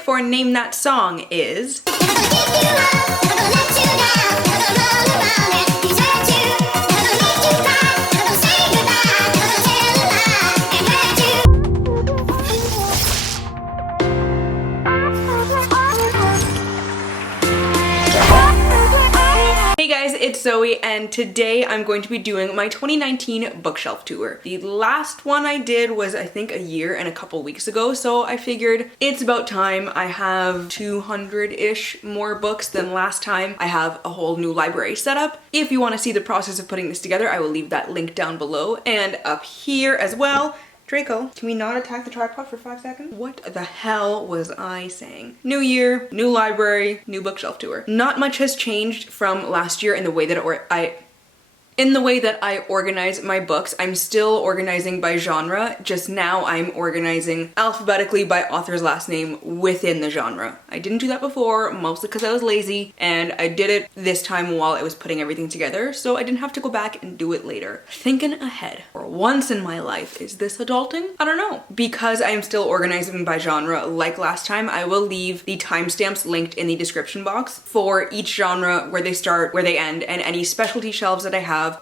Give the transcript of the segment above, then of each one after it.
pick for Name That Song is... Hey guys, it's Zoe, and today I'm going to be doing my 2019 bookshelf tour. The last one I did was, I think, a year and a couple weeks ago, so I figured it's about time. I have 200-ish more books than last time. I have a whole new library set up. If you want to see the process of putting this together, I will leave that link down below and up here as well. Draco, can we not attack the tripod for 5 seconds? What the hell was I saying? New year, new library, new bookshelf tour. Not much has changed from last year in the way that I organize my books. I'm still organizing by genre, just now I'm organizing alphabetically by author's last name within the genre. I didn't do that before, mostly because I was lazy, and I did it this time while I was putting everything together, so I didn't have to go back and do it later. Thinking ahead. For once in my life, is this adulting? I don't know. Because I am still organizing by genre like last time, I will leave the timestamps linked in the description box for each genre, where they start, where they end, and any specialty shelves that I have.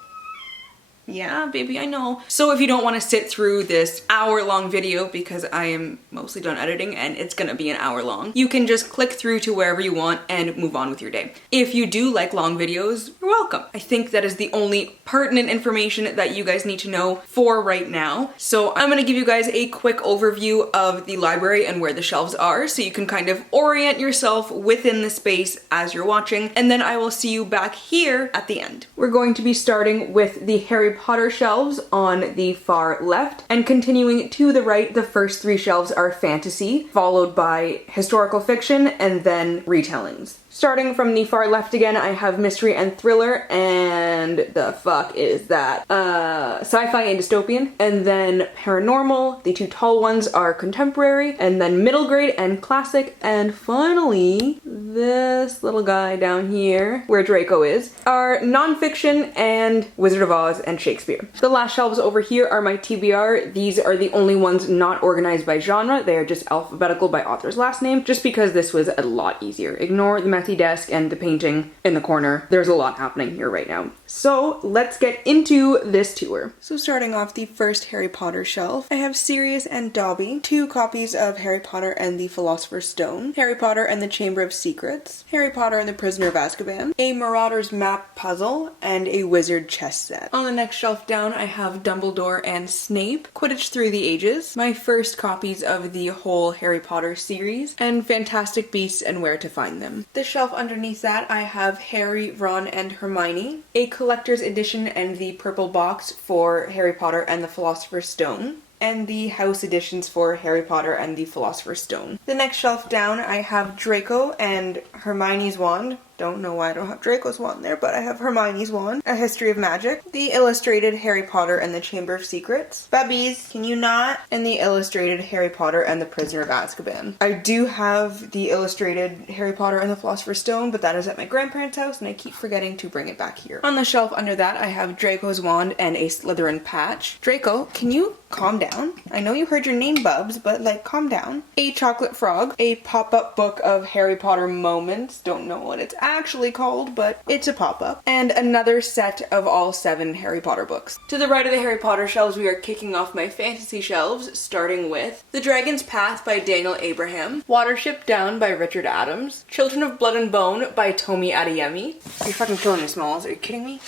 Yeah, baby, I know. So if you don't want to sit through this hour-long video, because I am mostly done editing and it's gonna be an hour long, you can just click through to wherever you want and move on with your day. If you do like long videos, you're welcome. I think that is the only pertinent information that you guys need to know for right now. So I'm gonna give you guys a quick overview of the library and where the shelves are, so you can kind of orient yourself within the space as you're watching, and then I will see you back here at the end. We're going to be starting with the Harry Potter shelves on the far left, and continuing to the right, the first 3 shelves are fantasy, followed by historical fiction, and then retellings. Starting from the far left again, I have mystery and thriller, and the fuck is that? Sci-Fi and dystopian, and then paranormal. The 2 tall ones are contemporary, and then middle grade and classic, and finally, this little guy down here, where Draco is, are nonfiction and Wizard of Oz and Shakespeare. The last shelves over here are my TBR. These are the only ones not organized by genre. They are just alphabetical by author's last name, just because this was a lot easier. Ignore the messy desk and the painting in the corner. There's a lot happening here right now. So let's get into this tour. So starting off the first Harry Potter shelf, I have Sirius and Dobby, 2 copies of Harry Potter and the Philosopher's Stone, Harry Potter and the Chamber of Secrets, Harry Potter and the Prisoner of Azkaban, a Marauder's Map puzzle, and a Wizard chess set. On the next shelf down, I have Dumbledore and Snape, Quidditch Through the Ages, my first copies of the whole Harry Potter series, and Fantastic Beasts and Where to Find Them. The shelf underneath that, I have Harry, Ron, and Hermione, a collector's edition and the purple box for Harry Potter and the Philosopher's Stone, and the house editions for Harry Potter and the Philosopher's Stone. The next shelf down, I have Draco and Hermione's wand. Don't know why I don't have Draco's wand there, but I have Hermione's wand. A History of Magic, the illustrated Harry Potter and the Chamber of Secrets, Babbies, can you not? And the illustrated Harry Potter and the Prisoner of Azkaban. I do have the illustrated Harry Potter and the Philosopher's Stone, but that is at my grandparents' house, and I keep forgetting to bring it back here. On the shelf under that, I have Draco's wand and a Slytherin patch. Draco, can you calm down? I know you heard your name, Bubs, but like, calm down. A chocolate frog, a pop-up book of Harry Potter moments. Don't know what it's actually called, but it's a pop-up. And another set of all 7 Harry Potter books. To the right of the Harry Potter shelves, we are kicking off my fantasy shelves, starting with The Dragon's Path by Daniel Abraham, Watership Down by Richard Adams, Children of Blood and Bone by Tomi Adeyemi. You're fucking killing me, Smalls. Are you kidding me?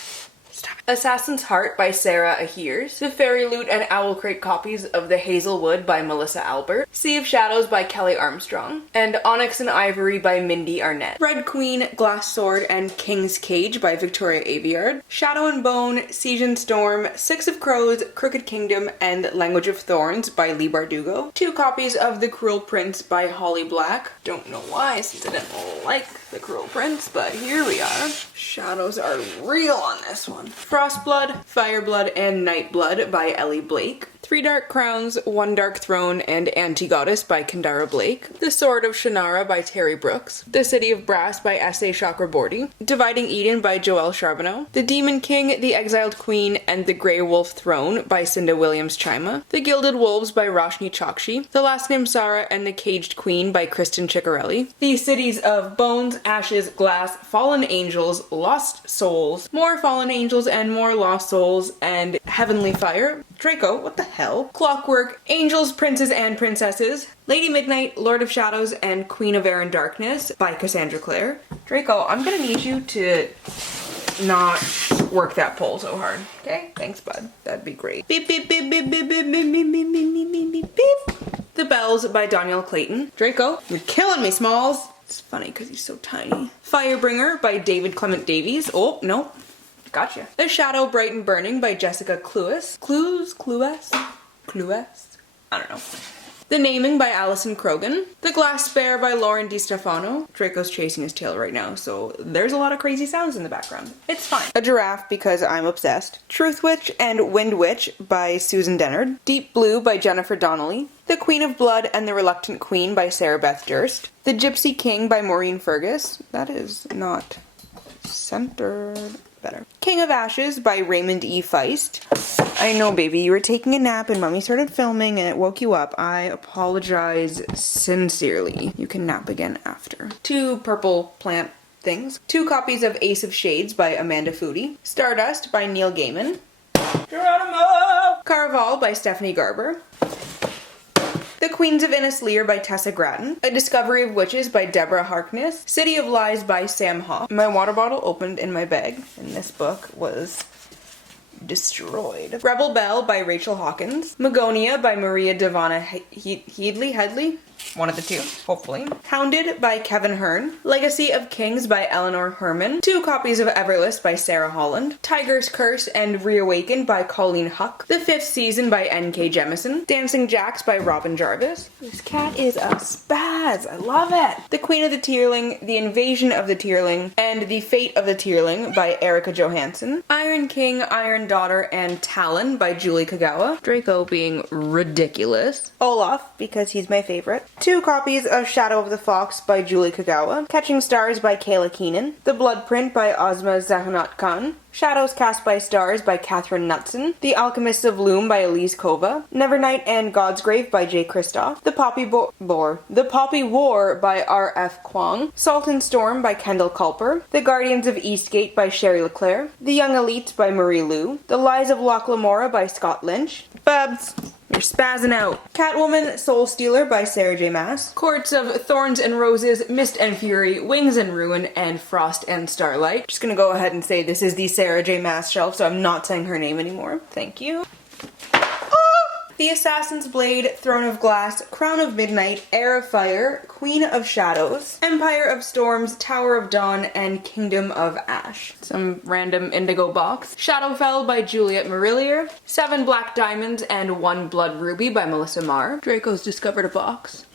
Stop it. Assassin's Heart by Sarah Ahirs, the Fairy Loot and Owl Crate copies of The Hazelwood by Melissa Albert, Sea of Shadows by Kelly Armstrong, and Onyx and Ivory by Mindy Arnett, Red Queen, Glass Sword, and King's Cage by Victoria Aveyard, Shadow and Bone, Siege and Storm, Six of Crows, Crooked Kingdom, and Language of Thorns by Leigh Bardugo, 2 copies of The Cruel Prince by Holly Black. Don't know why, since I didn't like The Cruel Prince, but here we are. Shadows are real on this one. Frostblood, Fireblood, and Nightblood by Ellie Blake. Three Dark Crowns, One Dark Throne, and Anti-Goddess by Kendara Blake. The Sword of Shannara by Terry Brooks. The City of Brass by S.A. Chakraborty. Dividing Eden by Joelle Charbonneau. The Demon King, The Exiled Queen, and the Grey Wolf Throne by Cinda Williams-Chima. The Gilded Wolves by Roshni Chokshi. The Last Name Sarah and the Caged Queen by Kristen Ciccarelli. The Cities of Bones, Ashes, Glass, Fallen Angels, Lost Souls, More Fallen Angels and More Lost Souls, and Heavenly Fire. Draco, what the hell? Clockwork, Angels, Princes and Princesses, Lady Midnight, Lord of Shadows, and Queen of Air and Darkness by Cassandra Clare. Draco, I'm gonna need you to not work that pole so hard. Okay? Thanks, bud. That'd be great. Beep, beep, beep, beep, beep, beep, beep, beep, beep, beep, beep, beep, beep. The Bells by Danielle Clayton. Draco, you're killing me, Smalls. It's funny because he's so tiny. Firebringer by David Clement Davies. Oh, no. Gotcha. The Shadow Bright and Burning by Jessica Cluess. Cluess? I don't know. The Naming by Alison Krogan. The Glass Spare by Lauren DiStefano. Draco's chasing his tail right now, so there's a lot of crazy sounds in the background. It's fine. A Giraffe because I'm obsessed. Truth Witch and Wind Witch by Susan Dennard. Deep Blue by Jennifer Donnelly. The Queen of Blood and the Reluctant Queen by Sarah Beth Durst. The Gypsy King by Maureen Fergus. That is not centered. Better. King of Ashes by Raymond E. Feist. I know, baby, you were taking a nap and mommy started filming and it woke you up. I apologize sincerely. You can nap again after. Two purple plant things. Two copies of Ace of Shades by Amanda Foody. Stardust by Neil Gaiman. Geronimo! Caraval by Stephanie Garber. The Queens of Innis Lear by Tessa Grattan. A Discovery of Witches by Deborah Harkness. City of Lies by Sam Hoff. My water bottle opened in my bag, and this book was destroyed. Rebel Bell by Rachel Hawkins. Magonia by Maria Devana Headley? One of the two, hopefully. Hounded by Kevin Hearn. Legacy of Kings by Eleanor Herman. Two copies of Everlist by Sarah Holland. Tiger's Curse and Reawakened by Colleen Huck. The Fifth Season by N.K. Jemisin. Dancing Jacks by Robin Jarvis. This cat is a spaz. I love it. The Queen of the Tierling, The Invasion of the Tierling, and The Fate of the Tierling by Erica Johansson. Iron King, Iron Daughter, and Talon by Julie Kagawa. Draco being ridiculous. Olaf, because he's my favorite. Two copies of Shadow of the Fox by Julie Kagawa. Catching Stars by Kayla Keenan. The Blood Print by Ozma Zahanat Khan. Shadows Cast by Stars by Catherine Knutson. The Alchemists of Loom by Elise Kova. Nevernight and God's Grave by Jay Kristoff. The Poppy War by R.F. Kwong. Salt and Storm by Kendall Culper. The Guardians of Eastgate by Sherry LeClaire. The Young Elites by Marie Lu. The Lies of Loch Lamora by Scott Lynch. Bubs, you're spazzing out. Catwoman, Soul Stealer by Sarah J. Maas. Courts of Thorns and Roses, Mist and Fury, Wings and Ruin, and Frost and Starlight. Just gonna go ahead and say this is the Sarah J. Maas shelf, so I'm not saying her name anymore. Thank you. The Assassin's Blade, Throne of Glass, Crown of Midnight, Heir of Fire, Queen of Shadows, Empire of Storms, Tower of Dawn, and Kingdom of Ash. Some random indigo box. Shadowfell by Juliet Marillier, 7 Black Diamonds and 1 Blood Ruby by Melissa Marr. Draco's discovered a box.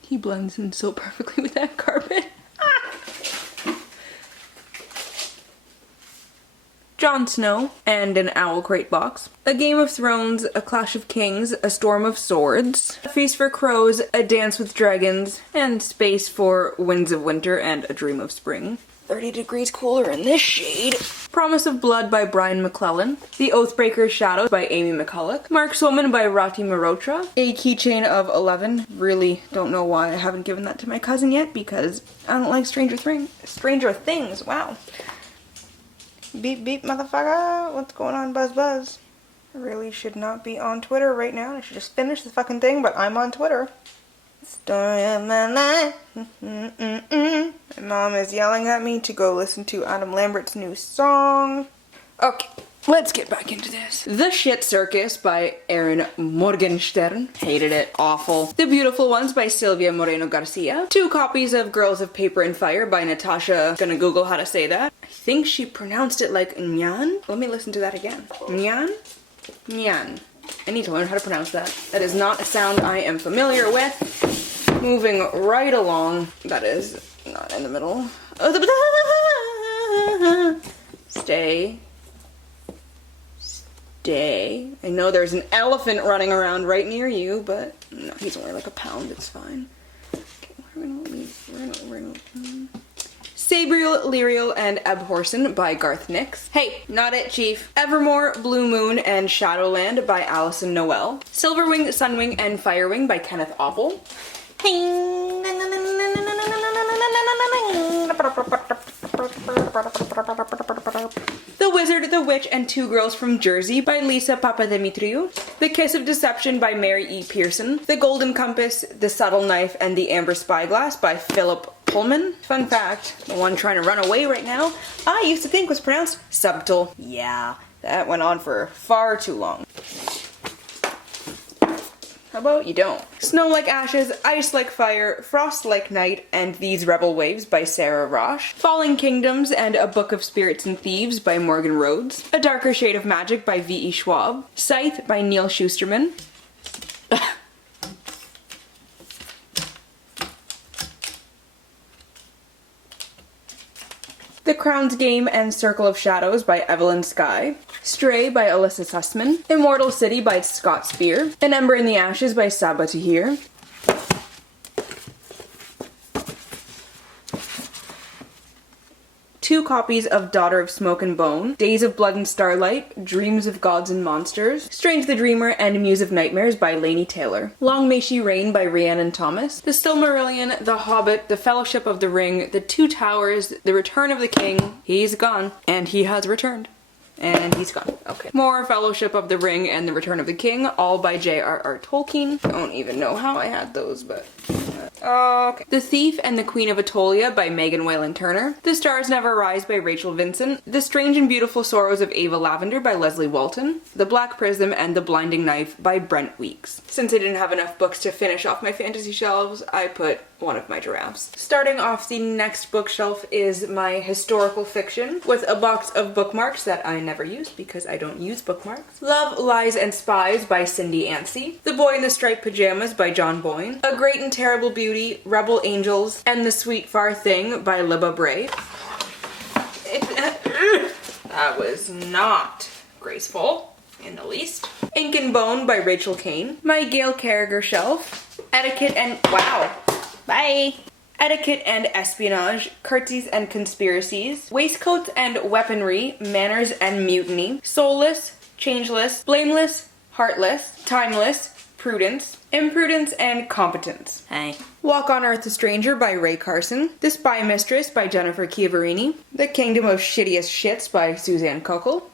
He blends in so perfectly with that carpet. Jon Snow and an Owl Crate box. A Game of Thrones, A Clash of Kings, A Storm of Swords, A Feast for Crows, A Dance with Dragons, and space for Winds of Winter and A Dream of Spring. 30 degrees cooler in this shade. Promise of Blood by Brian McClellan. The Oathbreaker's Shadow by Amy McCulloch. Mark's Woman by Rati Mehrotra. A Keychain of 11. Really don't know why I haven't given that to my cousin yet, because I don't like Stranger Things. Wow. Beep beep motherfucker. What's going on, buzz buzz? I really should not be on Twitter right now. I should just finish the fucking thing, but I'm on Twitter. Story of my life. My mom is yelling at me to go listen to Adam Lambert's new song. Okay, let's get back into this. The Shit Circus by Erin Morgenstern. Hated it. Awful. The Beautiful Ones by Silvia Moreno Garcia. 2 copies of Girls of Paper and Fire by Natasha. Gonna Google how to say that. I think she pronounced it like nyan. Let me listen to that again. Nyan? Nyan. I need to learn how to pronounce that. That is not a sound I am familiar with. Moving right along. That is not in the middle. Stay. Stay. I know there's an elephant running around right near you, but no, he's only like a pound. It's fine. Okay, we're gonna Sabriel, Lyriel, and Abhorsen by Garth Nix. Hey, not it, Chief. Evermore, Blue Moon, and Shadowland by Alison Noel. Silverwing, Sunwing, and Firewing by Kenneth Oppel. The Wizard, the Witch, and Two Girls from Jersey by Lisa Papadimitriou. The Kiss of Deception by Mary E. Pearson. The Golden Compass, The Subtle Knife, and the Amber Spyglass by Philip Pullman. Fun fact, the one trying to run away right now, I used to think was pronounced subtle. Yeah, that went on for far too long. How about you don't? Snow Like Ashes, Ice Like Fire, Frost Like Night, and These Rebel Waves by Sarah Roche. Falling Kingdoms and A Book of Spirits and Thieves by Morgan Rhodes. A Darker Shade of Magic by V.E. Schwab. Scythe by Neil Shusterman. The Crown's Game and Circle of Shadows by Evelyn Skye. Stray by Alyssa Sussman. Immortal City by Scott Spear. An Ember in the Ashes by Saba Tahir. Two copies of Daughter of Smoke and Bone, Days of Blood and Starlight, Dreams of Gods and Monsters, Strange the Dreamer, and Muse of Nightmares by Laini Taylor. Long May She Reign by Rhiannon Thomas. The Silmarillion, The Hobbit, The Fellowship of the Ring, The Two Towers, The Return of the King. He's gone. And he has returned. And he's gone. Okay. More Fellowship of the Ring and The Return of the King, all by J.R.R. Tolkien. Don't even know how I had those, but... okay. The Thief and the Queen of Atolia by Megan Whalen Turner. The Stars Never Rise by Rachel Vincent. The Strange and Beautiful Sorrows of Ava Lavender by Leslie Walton. The Black Prism and The Blinding Knife by Brent Weeks. Since I didn't have enough books to finish off my fantasy shelves, I put one of my giraffes. Starting off the next bookshelf is my historical fiction with a box of bookmarks that I never use because I don't use bookmarks. Love, Lies, and Spies by Cindy Anstey. The Boy in the Striped Pajamas by John Boyne. A Great and Terrible Beauty, Rebel Angels, and The Sweet Far Thing by Libba Bray. That was not graceful in the least. Ink and Bone by Rachel Kane. My Gail Carriger shelf. Etiquette and... wow. Bye! Etiquette and Espionage, Curtsies and Conspiracies, Waistcoats and Weaponry, Manners and Mutiny, Soulless, Changeless, Blameless, Heartless, Timeless, Prudence, Imprudence, and Competence. Hi. Walk on Earth a Stranger by Ray Carson, The Spy Mistress by Jennifer Chiaverini, The Kingdom of Shittiest Shits by Suzanne Cockle,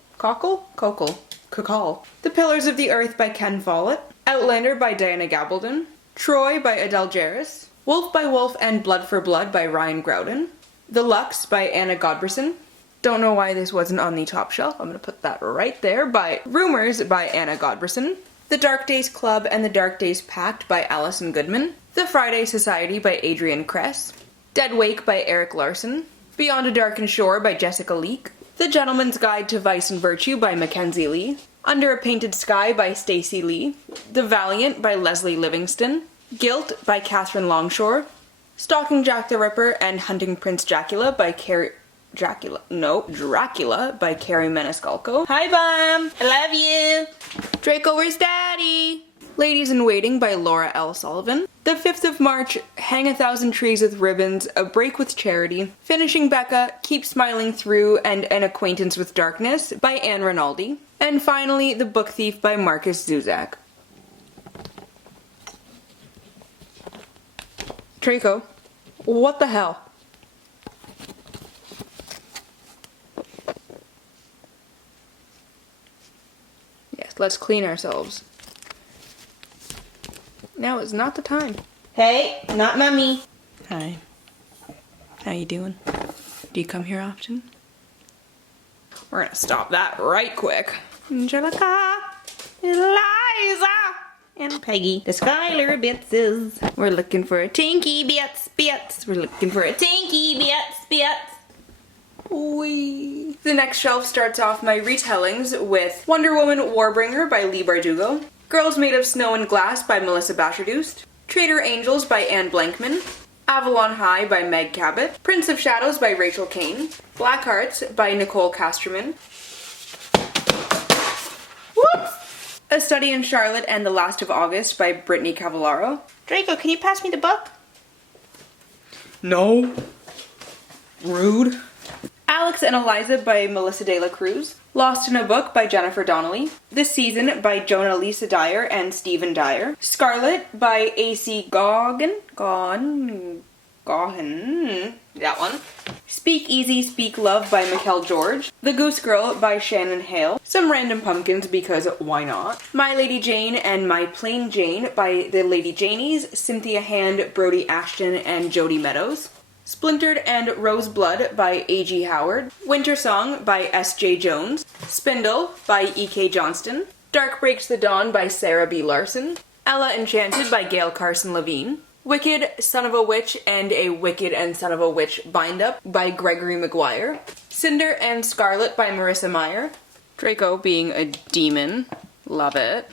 The Pillars of the Earth by Ken Follett, Outlander by Diana Gabaldon, Troy by Adele Jarris, Wolf by Wolf and Blood for Blood by Ryan Groudon. The Lux by Anna Godberson. Don't know why this wasn't on the top shelf. I'm going to put that right there. By Rumors by Anna Godberson. The Dark Days Club and the Dark Days Pact by Alison Goodman. The Friday Society by Adrian Kress. Dead Wake by Eric Larson. Beyond a Darkened Shore by Jessica Leake. The Gentleman's Guide to Vice and Virtue by Mackenzie Lee. Under a Painted Sky by Stacey Lee. The Valiant by Leslie Livingston. Guilt by Catherine Longshore. Stalking Jack the Ripper and Hunting Prince Dracula by Dracula by Carrie Maniscalco. Hi, Mom! I love you! Draco, where's Daddy? Ladies in Waiting by Laura L. Sullivan. The 5th of March, Hang 1,000 Trees with Ribbons, A Break with Charity. Finishing Becca, Keep Smiling Through, and An Acquaintance with Darkness by Anne Rinaldi. And finally, The Book Thief by Marcus Zuzak. Draco, what the hell? Yes, let's clean ourselves. Now is not the time. Hey, not Mummy. Hi. How you doing? Do you come here often? We're gonna stop that right quick. Angelica, Eliza, and Peggy, the Skylar Bitses. We're looking for a Tinky Bits. We're looking for a Tinky Bits. Whee! The next shelf starts off my retellings with Wonder Woman Warbringer by Leigh Bardugo, Girls Made of Snow and Glass by Melissa Basherdoost, Traitor Angels by Anne Blankman, Avalon High by Meg Cabot, Prince of Shadows by Rachel Kane, Black Hearts by Nicole Casterman, Whoops! A Study in Charlotte and the Last of August by Brittany Cavallaro. Draco, can you pass me the book? No. Rude. Alex and Eliza by Melissa De La Cruz. Lost in a Book by Jennifer Donnelly. This Season by Jonah Lisa Dyer and Stephen Dyer. Scarlet by A.C. Gaughan. That one. Speak Easy, Speak Love by Mikkel George. The Goose Girl by Shannon Hale. Some Random Pumpkins because why not? My Lady Jane and My Plain Jane by the Lady Janies, Cynthia Hand, Brody Ashton, and Jody Meadows. Splintered and Rose Blood by A.G. Howard. Winter Song by S.J. Jones. Spindle by E.K. Johnston. Dark Breaks the Dawn by Sarah B. Larson. Ella Enchanted by Gail Carson Levine. Wicked, Son of a Witch, and a Wicked and Son of a Witch Bind-Up by Gregory Maguire. Cinder and Scarlet by Marissa Meyer. Draco being a demon. Love it.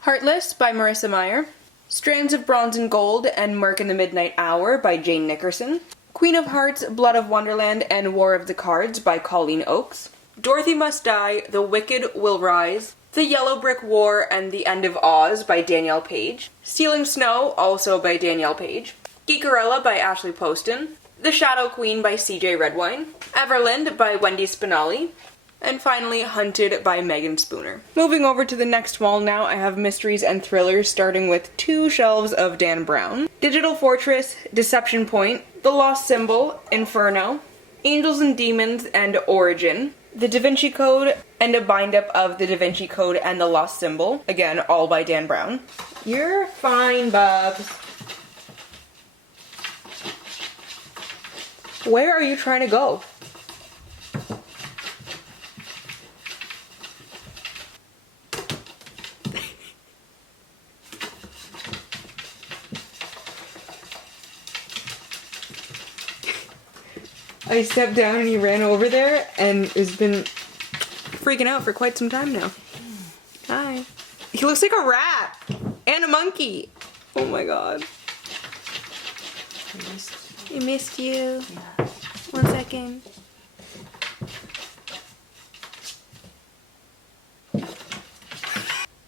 Heartless by Marissa Meyer. Strands of Bronze and Gold and Murk in the Midnight Hour by Jane Nickerson. Queen of Hearts, Blood of Wonderland, and War of the Cards by Colleen Oakes. Dorothy Must Die, The Wicked Will Rise. The Yellow Brick War and the End of Oz by Danielle Page. Stealing Snow, also by Danielle Page. Geekerella by Ashley Poston. The Shadow Queen by C.J. Redwine. Everland by Wendy Spinelli. And finally, Hunted by Megan Spooner. Moving over to the next wall now, I have mysteries and thrillers, starting with 2 shelves of Dan Brown. Digital Fortress, Deception Point, The Lost Symbol, Inferno, Angels and Demons, and Origin, The Da Vinci Code, and a bind-up of The Da Vinci Code and The Lost Symbol, again, all by Dan Brown. You're fine, Bubs. Where are you trying to go? I stepped down and he ran over there and has been freaking out for quite some time now. Hi. He looks like a rat and a monkey. Oh my god. I missed you. Yeah. 1 second.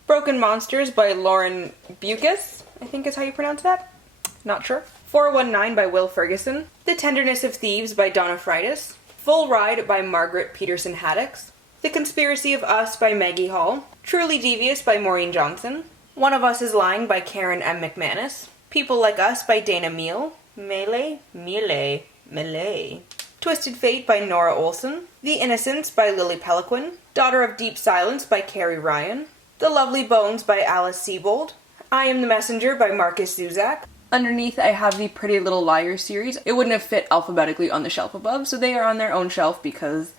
Broken Monsters by Lauren Bucas, I think is how you pronounce that. Not sure. 419 by Will Ferguson. The Tenderness of Thieves by Donna Freitas. Full Ride by Margaret Peterson Haddix. The Conspiracy of Us by Maggie Hall. Truly Devious by Maureen Johnson. One of Us is Lying by Karen M. McManus. People Like Us by Dana Meale. Melee. Twisted Fate by Nora Olson. The Innocents by Lily Peliquin. Daughter of Deep Silence by Carrie Ryan. The Lovely Bones by Alice Sebold. I Am the Messenger by Marcus Zuzak. Underneath, I have the Pretty Little Liars series. It wouldn't have fit alphabetically on the shelf above, so they are on their own shelf because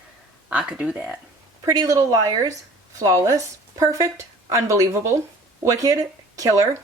I could do that. Pretty Little Liars, Flawless, Perfect, Unbelievable, Wicked, Killer,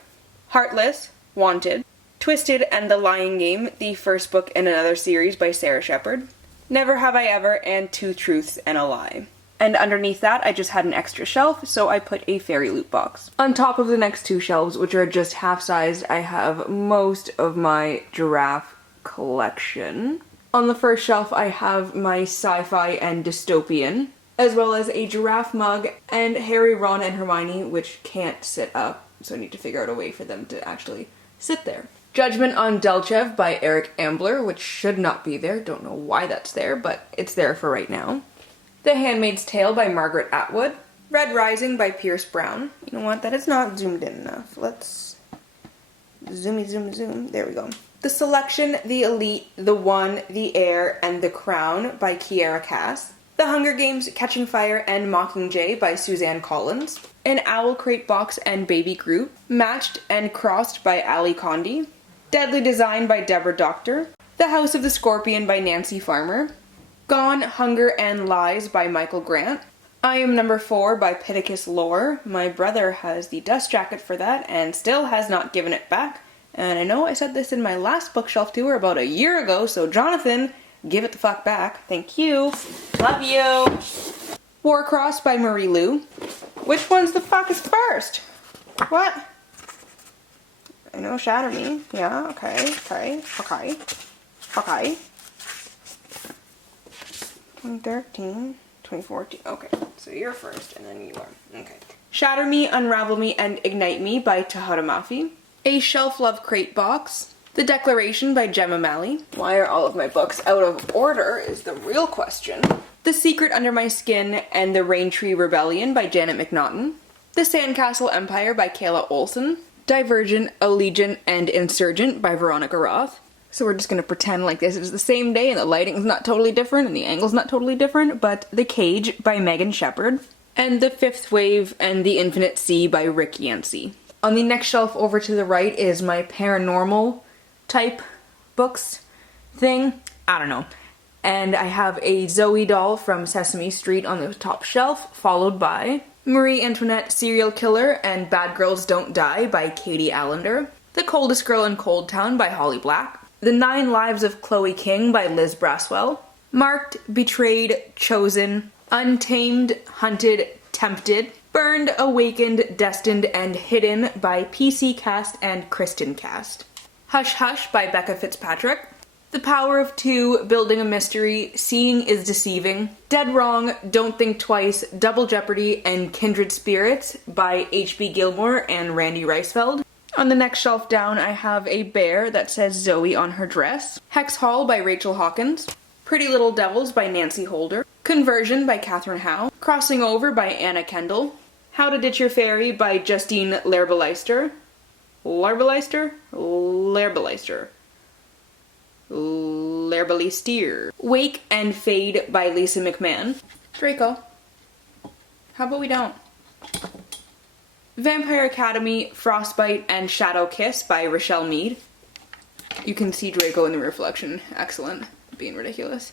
Heartless, Wanted, Twisted and the Lying Game, the first book in another series by Sarah Shepard, Never Have I Ever, and Two Truths and a Lie. And underneath that, I just had an extra shelf, so I put a fairy loot box. On top of the next 2 shelves, which are just half-sized, I have most of my giraffe collection. On the first shelf, I have my Sci-Fi and Dystopian, as well as a giraffe mug and Harry, Ron, and Hermione, which can't sit up, so I need to figure out a way for them to actually sit there. Judgment on Delchev by Eric Ambler, which should not be there. Don't know why that's there, but it's there for right now. The Handmaid's Tale by Margaret Atwood. Red Rising by Pierce Brown. You know what? That is not zoomed in enough. Let's zoom. There we go. The Selection, The Elite, The One, The Heir, and The Crown by Kiera Cass. The Hunger Games, Catching Fire, and Mockingjay by Suzanne Collins. An Owl Crate Box and Baby Groot. Matched and Crossed by Ali Condi. Deadly Design by Deborah Doctor. The House of the Scorpion by Nancy Farmer. Gone, Hunger and Lies by Michael Grant. I Am Number 4 by Pittacus Lore. My brother has the dust jacket for that and still has not given it back. And I know I said this in my last bookshelf tour about a year ago, so Jonathan, give it the fuck back. Thank you. Love you. Warcross by Marie Lu. Which one's the fuck is first? What? I know Shatter Me. Yeah, okay. 2013. 2014. Okay, so you're first, and then you are. Okay. Shatter Me, Unravel Me, and Ignite Me by Tahara Mafi. A Shelf Love Crate Box. The Declaration by Gemma Malley. Why are all of my books out of order is the real question. The Secret Under My Skin and the Rain Tree Rebellion by Janet McNaughton. The Sandcastle Empire by Kayla Olson. Divergent, Allegiant, and Insurgent by Veronica Roth. So we're just going to pretend like this is the same day and the lighting's not totally different and the angle's not totally different, but The Cage by Megan Shepherd, and The Fifth Wave and The Infinite Sea by Rick Yancey. On the next shelf over to the right is my paranormal type books thing. I don't know. And I have a Zoe doll from Sesame Street on the top shelf, followed by Marie Antoinette Serial Killer and Bad Girls Don't Die by Katie Allender, The Coldest Girl in Cold Town by Holly Black, The 9 Lives of Chloe King by Liz Braswell, Marked, Betrayed, Chosen, Untamed, Hunted, Tempted, Burned, Awakened, Destined, and Hidden by PC Cast and Kristen Cast, Hush Hush by Becca Fitzpatrick, The Power of Two, Building a Mystery, Seeing is Deceiving, Dead Wrong, Don't Think Twice, Double Jeopardy, and Kindred Spirits by H.B. Gilmore and Randy Reisfeld. On the next shelf down, I have a bear that says Zoe on her dress, Hex Hall by Rachel Hawkins, Pretty Little Devils by Nancy Holder, Conversion by Catherine Howe, Crossing Over by Anna Kendall, How to Ditch Your Fairy by Justine Lerbelister, Lerbelister, Wake and Fade by Lisa McMahon. Draco, how about we don't? Vampire Academy, Frostbite, and Shadow Kiss by Rochelle Mead. You can see Draco in the reflection. Excellent. Being ridiculous.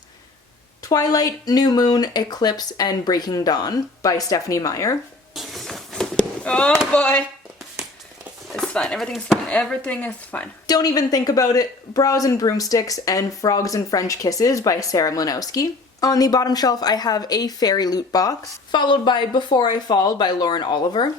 Twilight, New Moon, Eclipse, and Breaking Dawn by Stephanie Meyer. Oh boy. It's fine. Everything's fine. Everything is fine. Don't Even Think About It, Bras and Broomsticks, and Frogs and French Kisses by Sarah Mlynowski. On the bottom shelf, I have a Fairy Loot Box, followed by Before I Fall by Lauren Oliver.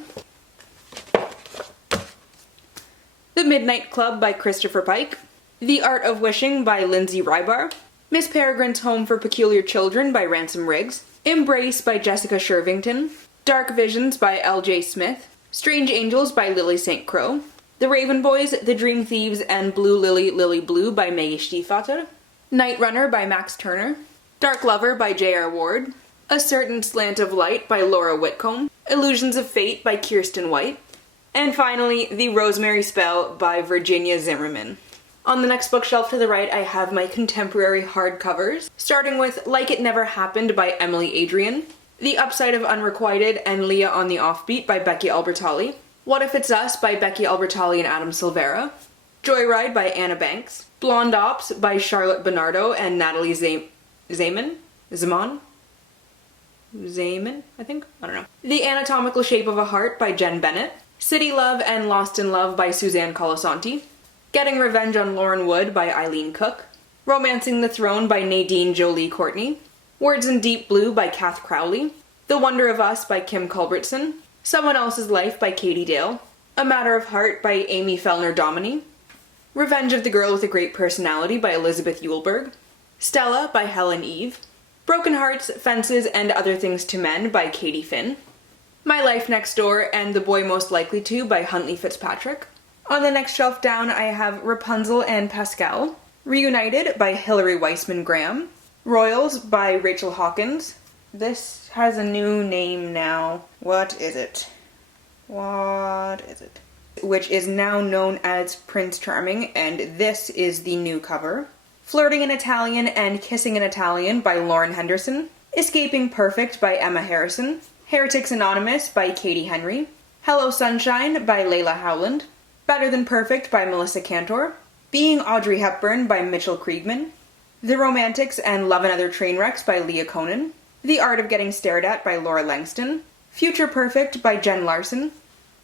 The Midnight Club by Christopher Pike, The Art of Wishing by Lindsay Rybar, Miss Peregrine's Home for Peculiar Children by Ransom Riggs, Embrace by Jessica Shervington, Dark Visions by L.J. Smith, Strange Angels by Lily St. Crow, The Raven Boys, The Dream Thieves, and Blue Lily, Lily Blue by Maggie Stiefvater, Night Runner by Max Turner, Dark Lover by J.R. Ward, A Certain Slant of Light by Laura Whitcomb, Illusions of Fate by Kirsten White, and finally, The Rosemary Spell by Virginia Zimmerman. On the next bookshelf to the right, I have my contemporary hardcovers, starting with Like It Never Happened by Emily Adrian, The Upside of Unrequited and Leah on the Offbeat by Becky Albertalli, What If It's Us by Becky Albertalli and Adam Silvera, Joyride by Anna Banks, Blonde Ops by Charlotte Bernardo and Natalie Zaman, I think? I don't know. The Anatomical Shape of a Heart by Jen Bennett, City Love and Lost in Love by Suzanne Colasanti, Getting Revenge on Lauren Wood by Eileen Cook, Romancing the Throne by Nadine Jolie Courtney, Words in Deep Blue by Kath Crowley, The Wonder of Us by Kim Culbertson, Someone Else's Life by Katie Dale, A Matter of Heart by Amy Fellner Dominy, Revenge of the Girl with a Great Personality by Elizabeth Eulberg, Stella by Helen Eve, Broken Hearts, Fences, and Other Things to Men by Katie Finn, My Life Next Door and The Boy Most Likely To by Huntley Fitzpatrick. On the next shelf down, I have Rapunzel and Pascal, Reunited by Hilary Weissman Graham, Royals by Rachel Hawkins. This has a new name now. What is it? Which is now known as Prince Charming, and this is the new cover. Flirting in Italian and Kissing in Italian by Lauren Henderson, Escaping Perfect by Emma Harrison, Heretics Anonymous by Katie Henry, Hello Sunshine by Layla Howland, Better Than Perfect by Melissa Cantor, Being Audrey Hepburn by Mitchell Kriegman, The Romantics and Love and Other Trainwrecks by Leah Conan, The Art of Getting Stared At by Laura Langston, Future Perfect by Jen Larson,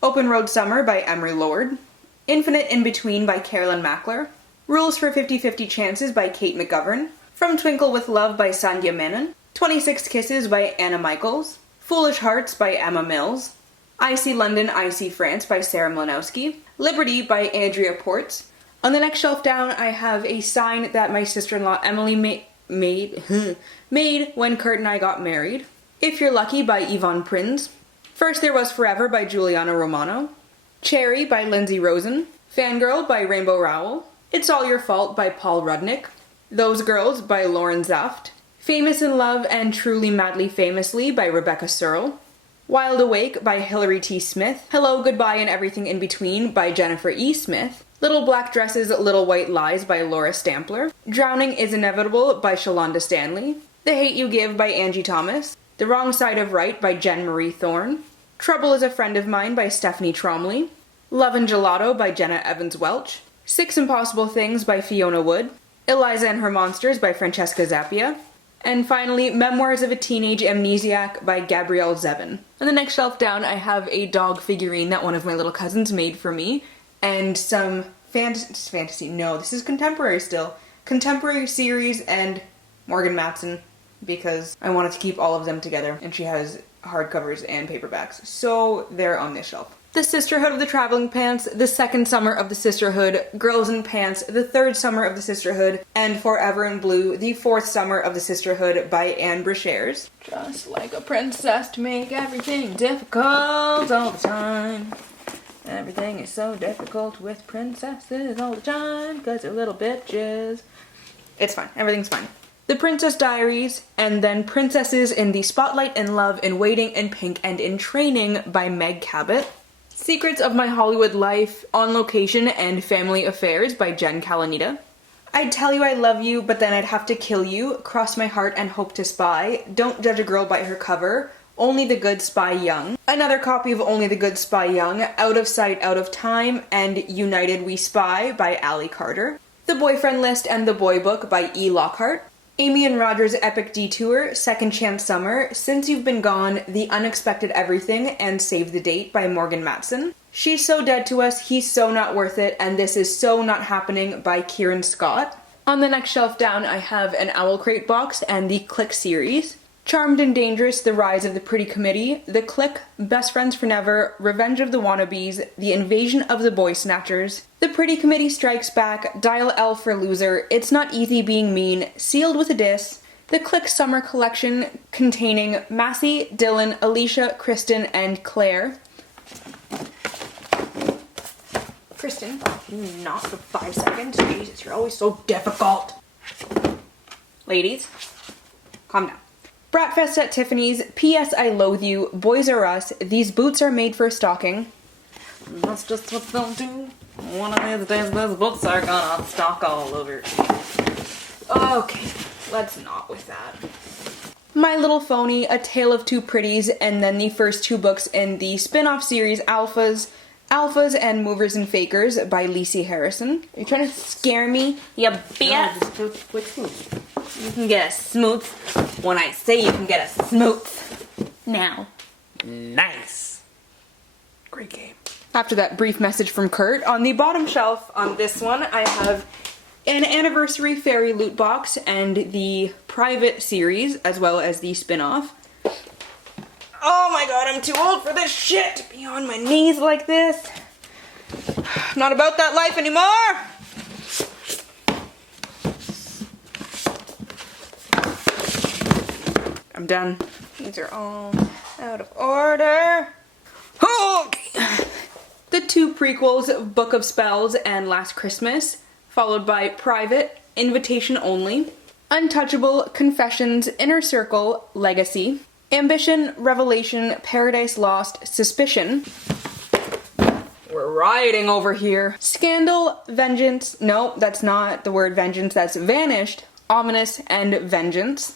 Open Road Summer by Emery Lord, Infinite In Between by Carolyn Mackler, Rules for 50-50 Chances by Kate McGovern, From Twinkle with Love by Sandhya Menon, 26 Kisses by Anna Michaels, Foolish Hearts by Emma Mills, I See London, I See France by Sarah Mlynowski, Liberty by Andrea Ports. On the next shelf down, I have a sign that my sister-in-law Emily made when Kurt and I got married. If You're Lucky by Yvonne Prinz, First There Was Forever by Giuliana Romano, Cherry by Lindsay Rosen, Fangirl by Rainbow Rowell, It's All Your Fault by Paul Rudnick, Those Girls by Lauren Zaft, Famous in Love and Truly Madly Famously by Rebecca Searle, Wild Awake by Hilary T. Smith, Hello, Goodbye and Everything in Between by Jennifer E. Smith, Little Black Dresses, Little White Lies by Laura Stampler, Drowning is Inevitable by Shalonda Stanley, The Hate You Give by Angie Thomas, The Wrong Side of Right by Jen Marie Thorne, Trouble is a Friend of Mine by Stephanie Tromley, Love and Gelato by Jenna Evans Welch, Six Impossible Things by Fiona Wood, Eliza and Her Monsters by Francesca Zappia, and finally, Memoirs of a Teenage Amnesiac by Gabrielle Zevin. On the next shelf down, I have a dog figurine that one of my little cousins made for me, and some fantasy, no, this is contemporary still, contemporary series and Morgan Matson, because I wanted to keep all of them together, and she has hardcovers and paperbacks, so they're on this shelf. The Sisterhood of the Traveling Pants, The Second Summer of the Sisterhood, Girls in Pants, The Third Summer of the Sisterhood, and Forever in Blue, The Fourth Summer of the Sisterhood by Anne Brashares. Just like a princess to make everything difficult all the time. Everything is so difficult with princesses all the time, cause they're little bitches. It's fine, everything's fine. The Princess Diaries, and then Princesses in the Spotlight and Love in Waiting, in Pink, and in Training by Meg Cabot. Secrets of My Hollywood Life, On Location, and Family Affairs by Jen Calanita. I'd Tell You I Love You, But Then I'd Have to Kill You, Cross My Heart and Hope to Spy, Don't Judge a Girl by Her Cover, Only the Good Spy Young, another copy of Only the Good Spy Young, Out of Sight, Out of Time, and United We Spy by Allie Carter, The Boyfriend List and the Boy Book by E. Lockhart, Amy and Roger's Epic Detour, Second Chance Summer, Since You've Been Gone, The Unexpected Everything, and Save the Date by Morgan Matson, She's So Dead to Us, He's So Not Worth It, and This Is So Not Happening by Kieran Scott. On the next shelf down, I have an Owl Crate box and the Click series. Charmed and Dangerous, The Rise of the Pretty Committee, The Click, Best Friends for Never, Revenge of the Wannabes, The Invasion of the Boy Snatchers, The Pretty Committee Strikes Back, Dial L for Loser, It's Not Easy Being Mean, Sealed with a Diss, The Click Summer Collection containing Massey, Dylan, Alicia, Kristen, and Claire. Kristen, not for 5 seconds. Jesus, you're always so difficult. Ladies, calm down. Bratfest at Tiffany's, P.S. I Loathe You, Boys R Us, These Boots Are Made for Stalking. That's just what they'll do. One of these days, those boots are gonna stalk all over. Okay, let's not with that. My Little Phony, A Tale of Two Pretties, and then the first two books in the spin-off series Alphas and Movers and Fakers by Lacey Harrison. Are you trying to scare me? You bitch! No, just quick smooth. You can get a smooth when I say you can get a smooth. Now. Nice. Great game. After that brief message from Kurt, on the bottom shelf on this one, I have an Anniversary Fairy loot box and the Private series, as well as the spin-off. Oh my god, I'm too old for this shit to be on my knees like this. Not about that life anymore. I'm done. These are all out of order. Okay. The two prequels of Book of Spells and Last Christmas, followed by Private, Invitation Only, Untouchable, Confessions, Inner Circle, Legacy, Ambition, Revelation, Paradise Lost, Suspicion. We're rioting over here. Scandal, Vengeance, no, that's not the word vengeance, that's Vanished, Ominous, and Vengeance.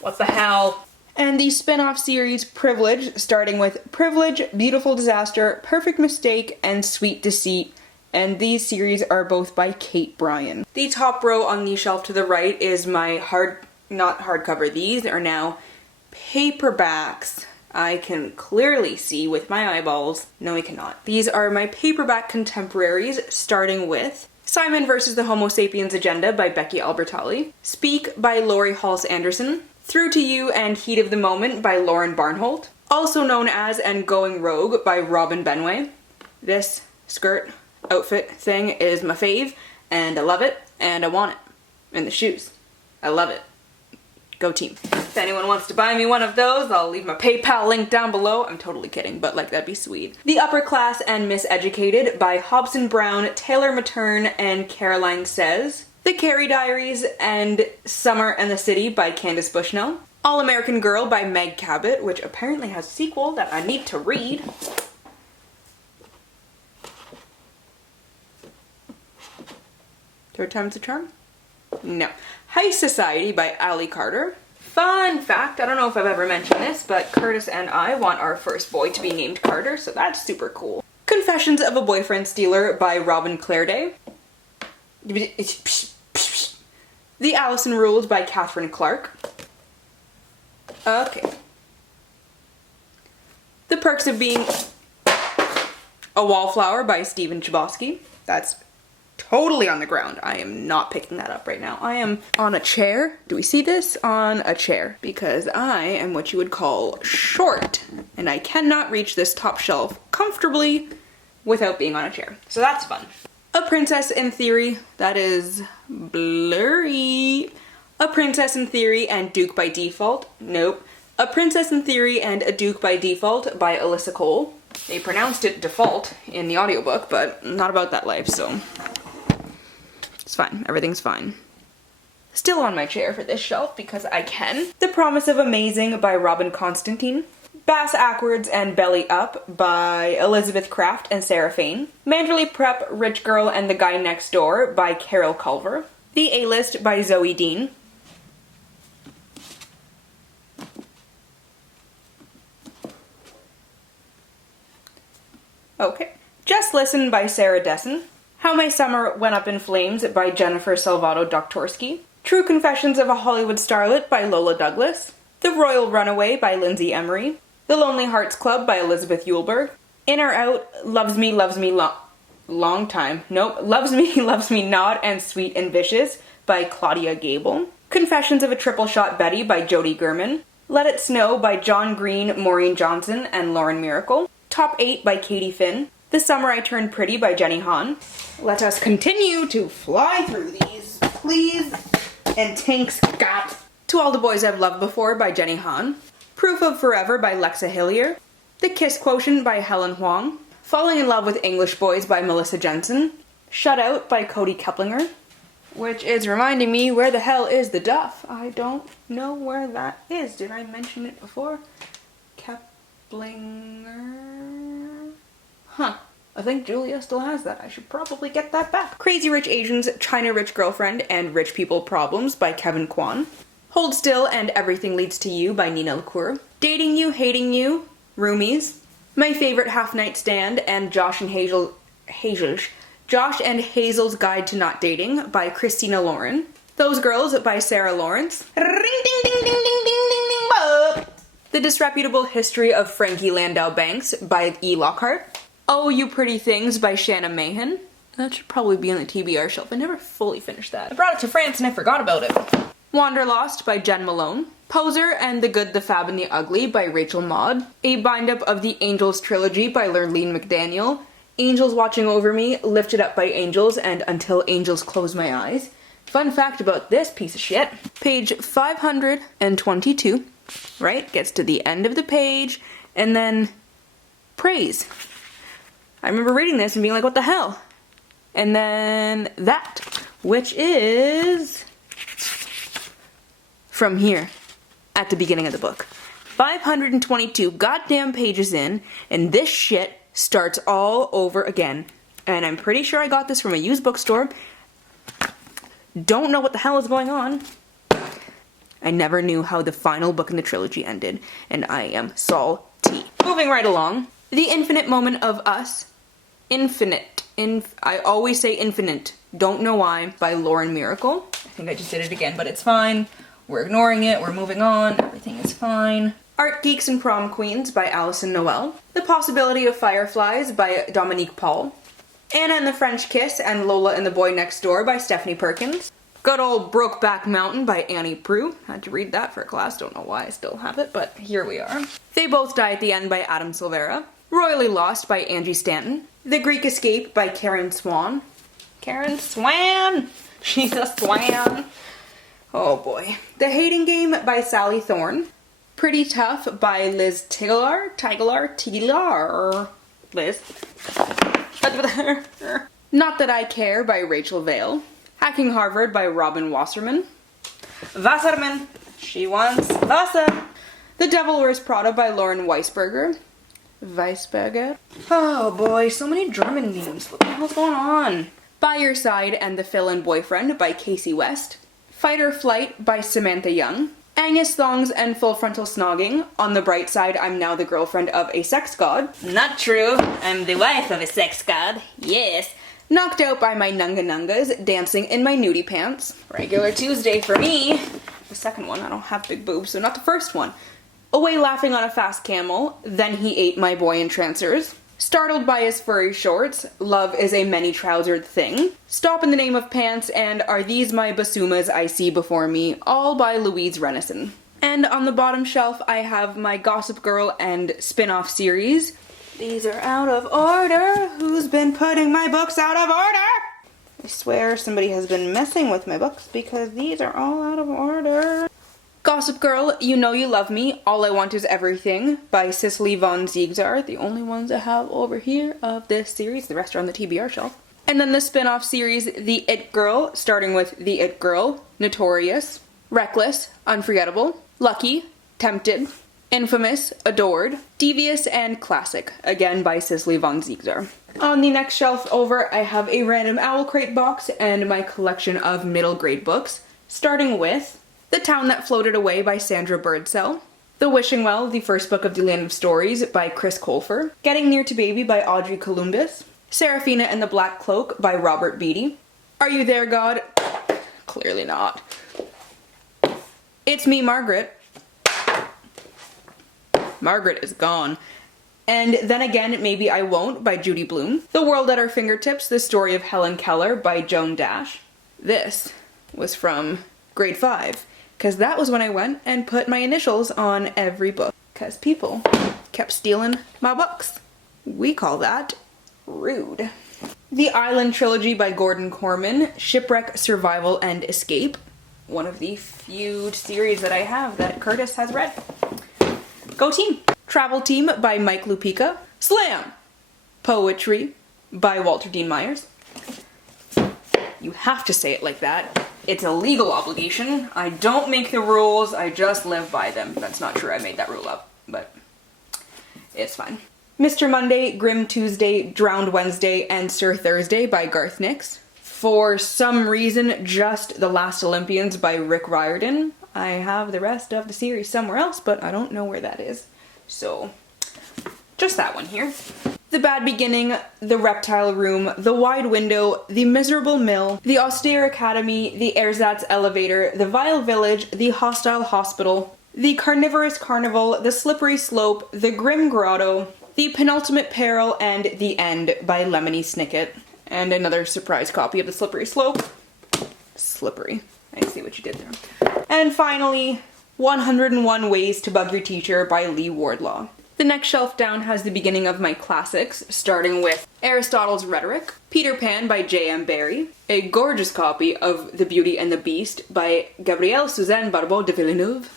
What the hell? And the spin-off series Privilege, starting with Privilege, Beautiful Disaster, Perfect Mistake, and Sweet Deceit. and these series are both by Kate Bryan. The top row on the shelf to the right is my not hardcover, these are now paperbacks. I can clearly see with my eyeballs. No, I cannot. These are my paperback contemporaries, starting with Simon vs. the Homo Sapiens Agenda by Becky Albertalli, Speak by Laurie Halse Anderson, Through to You and Heat of the Moment by Lauren Barnholt, also known as and Going Rogue by Robin Benway. This skirt outfit thing is my fave, and I love it, and I want it. And the shoes. I love it. Go team. If anyone wants to buy me one of those, I'll leave my PayPal link down below. I'm totally kidding, but like that'd be sweet. The Upper Class and Miseducated by Hobson Brown, Taylor Matern, and Caroline Says. The Carrie Diaries and Summer and the City by Candace Bushnell. All American Girl by Meg Cabot, which apparently has a sequel that I need to read. Third time's the charm? No. High Society by Ali Carter. Fun fact, I don't know if I've ever mentioned this, but Curtis and I want our first boy to be named Carter, so that's super cool. Confessions of a Boyfriend Stealer by Robin Clairday. The Allison Rules by Catherine Clark. Okay. The Perks of Being a Wallflower by Stephen Chbosky. That's totally on the ground. I am not picking that up right now. I am on a chair. Do we see this? On a chair. Because I am what you would call short. And I cannot reach this top shelf comfortably without being on a chair. So that's fun. A Princess in Theory. That is blurry. A Princess in Theory and Duke by Default. Nope. A Princess in Theory and a Duke by Default by Alyssa Cole. They pronounced it default in the audiobook, but not about that life, so it's fine. Everything's fine. Still on my chair for this shelf because I can. The Promise of Amazing by Robin Constantine. Bass Ackwards and Belly Up by Elizabeth Craft and Sarah Fain. Manderley Prep, Rich Girl and the Guy Next Door by Carol Culver. The A-List by Zoe Dean. Okay. Just Listen by Sarah Dessen. How My Summer Went Up in Flames by Jennifer Salvato Doktorsky. True Confessions of a Hollywood Starlet by Lola Douglas. The Royal Runaway by Lindsay Emery. The Lonely Hearts Club by Elizabeth Eulberg. In or Out, Loves Me Long Time. Nope. Loves Me Not and Sweet and Vicious by Claudia Gable. Confessions of a Triple Shot Betty by Jody Gurman. Let It Snow by John Green, Maureen Johnson, and Lauren Miracle. Top 8 by Katie Finn. The Summer I Turned Pretty by Jenny Han. Let us continue to fly through these, please. And thanks, God. To All the Boys I've Loved Before by Jenny Han. Proof of Forever by Lexa Hillier. The Kiss Quotient by Helen Huang. Falling in Love with English Boys by Melissa Jensen. Shut Out by Cody Keplinger. Which is reminding me, where the hell is the Duff? I don't know where that is. Did I mention it before? Keplinger? Huh. I think Julia still has that. I should probably get that back. Crazy Rich Asians, China Rich Girlfriend, and Rich People Problems by Kevin Kwan. Hold Still and Everything Leads to You by Nina LaCour. Dating You, Hating You, Roomies. My Favorite Half Night Stand and Josh and Hazel's Guide to Not Dating by Christina Lauren. Those Girls by Sarah Lawrence. Ring ding ding ding ding ding ding ding bop. The Disreputable History of Frankie Landau Banks by E. Lockhart. Oh You Pretty Things by Shanna Mahan. That should probably be on the TBR shelf. I never fully finished that. I brought it to France and I forgot about it. Wanderlost by Jen Malone. Poser and the Good, the Fab, and the Ugly by Rachel Maud. A bind-up of the Angels trilogy by Lurleen McDaniel. Angels Watching Over Me, Lifted Up by Angels, and Until Angels Close My Eyes. Fun fact about this piece of shit. Page 522, right? Gets to the end of the page, and then praise. I remember reading this and being like, what the hell? And then that, which is from here, at the beginning of the book. 522 goddamn pages in, and this shit starts all over again. And I'm pretty sure I got this from a used bookstore. Don't know what the hell is going on. I never knew how the final book in the trilogy ended, and I am salty. Moving right along. The Infinite Moment of Us. Infinite I always say Infinite, don't know why, by Lauren Miracle. I think I just did it again, but it's fine. We're ignoring it, we're moving on, everything is fine. Art Geeks and Prom Queens by Alison Noel. The Possibility of Fireflies by Dominique Paul. Anna and the French Kiss and Lola and the Boy Next Door by Stephanie Perkins. Good Old Brokeback Mountain by Annie Proulx. Had to read that for class, don't know why I still have it, but here we are. They Both Die at the End by Adam Silvera. Royally Lost by Angie Stanton. The Greek Escape by Karen Swan. Karen Swan! She's a swan. Oh boy. The Hating Game by Sally Thorne. Pretty Tough by Liz Tiglar. Liz. Not That I Care by Rachel Vale. Hacking Harvard by Robin Wasserman. She wants Wasser. The Devil Wears Prada by Lauren Weisberger. Oh boy, so many German names. What the hell's going on? By Your Side and the Fill-In Boyfriend by Casey West. Fight or Flight by Samantha Young. Angus Thongs and Full Frontal Snogging. On the Bright Side, I'm Now the Girlfriend of a Sex God. Not true. I'm the wife of a sex god. Yes. Knocked Out by My Nunga Nungas, Dancing in My Nudie Pants. Regular Tuesday for me. The second one, I don't have big boobs, so not the first one. Away Laughing on a Fast Camel, Then He Ate My Boy Entrancers. Startled by His Furry Shorts, Love is a Many-Trousered Thing. Stop in the Name of Pants, and Are These My Basumas I See Before Me, all by Louise Renison. And on the bottom shelf, I have my Gossip Girl and spin-off series. These are out of order. Who's been putting my books out of order? I swear somebody has been messing with my books because these are all out of order. Gossip Girl, You Know You Love Me, All I Want Is Everything by Cicely von Ziegler. The only ones I have over here of this series. The rest are on the TBR shelf. And then the spin-off series, The It Girl, starting with The It Girl, Notorious, Reckless, Unforgettable, Lucky, Tempted, Infamous, Adored, Devious, and Classic, again by Cicely von Ziegler. On the next shelf over, I have a random Owl Crate box and my collection of middle grade books, starting with The Town That Floated Away by Sandra Birdsell, The Wishing Well, the first book of the Land of Stories by Chris Colfer, Getting Near to Baby by Audrey Columbus, Seraphina and the Black Cloak by Robert Beatty, Are You There, God? Clearly not. It's Me, Margaret. Margaret is gone. And Then Again, Maybe I Won't by Judy Blume. The World at Our Fingertips, The Story of Helen Keller by Joan Dash. This was from grade 5, because that was when I went and put my initials on every book, because people kept stealing my books. We call that rude. The Island Trilogy by Gordon Corman, Shipwreck, Survival, and Escape. One of the few series that I have that Curtis has read. Go team! Travel Team by Mike Lupica. Slam! Poetry by Walter Dean Myers. You have to say it like that. It's a legal obligation. I don't make the rules, I just live by them. That's not true, I made that rule up, but it's fine. Mr. Monday, Grim Tuesday, Drowned Wednesday, and Sir Thursday by Garth Nix. For some reason, just The Last Olympians by Rick Riordan. I have the rest of the series somewhere else, but I don't know where that is. So, just that one here. The Bad Beginning, The Reptile Room, The Wide Window, The Miserable Mill, The Austere Academy, The Ersatz Elevator, The Vile Village, The Hostile Hospital, The Carnivorous Carnival, The Slippery Slope, The Grim Grotto, The Penultimate Peril, and The End by Lemony Snicket. And another surprise copy of The Slippery Slope. Slippery. I see what you did there. And finally, 101 Ways to Bug Your Teacher by Lee Wardlaw. The next shelf down has the beginning of my classics, starting with Aristotle's Rhetoric, Peter Pan by J.M. Barrie, a gorgeous copy of The Beauty and the Beast by Gabrielle Suzanne Barbeau de Villeneuve.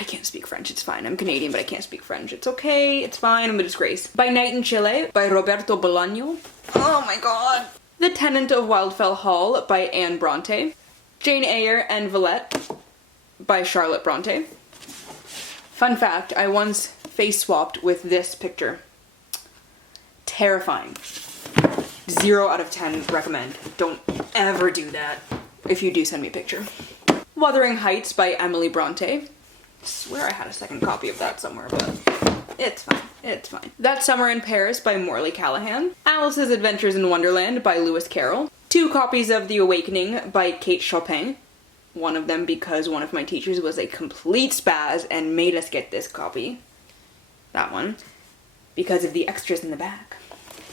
I can't speak French, it's fine. I'm Canadian, but I can't speak French. It's okay, it's fine, I'm a disgrace. By Night in Chile by Roberto Bolaño. Oh my god. The Tenant of Wildfell Hall by Anne Bronte. Jane Eyre and Villette by Charlotte Bronte. Fun fact, I once face swapped with this picture. Terrifying. 0 out of 10 recommend. Don't ever do that. If you do, send me a picture. Wuthering Heights by Emily Bronte. I swear I had a second copy of that somewhere, but it's fine. It's fine. That Summer in Paris by Morley Callahan. Alice's Adventures in Wonderland by Lewis Carroll. 2 copies of The Awakening by Kate Chopin. One of them because one of my teachers was a complete spaz and made us get this copy. That one. Because of the extras in the back.